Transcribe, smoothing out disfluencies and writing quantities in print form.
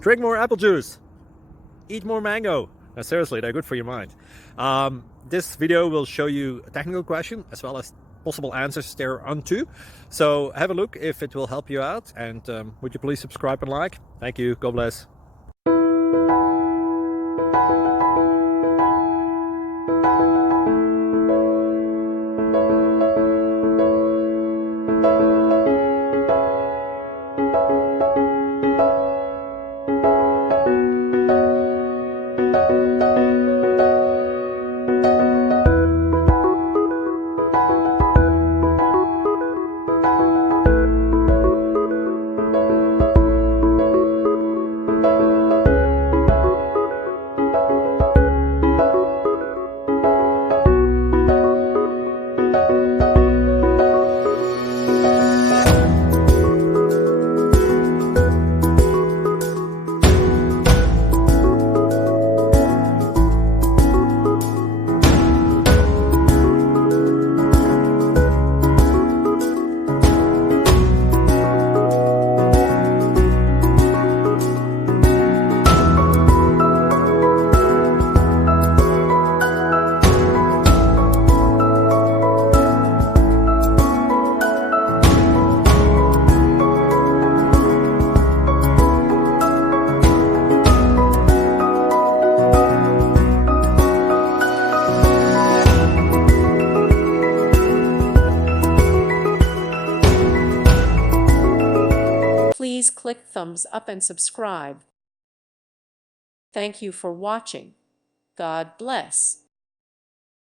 Drink more apple juice. Eat more mango. No, seriously, they're good for your mind. This video will show you a technical question as well as possible answers thereunto. So have a look if it will help you out, and would you please subscribe and like? Thank you. God bless. Please click thumbs up and subscribe. Thank you for watching. God bless.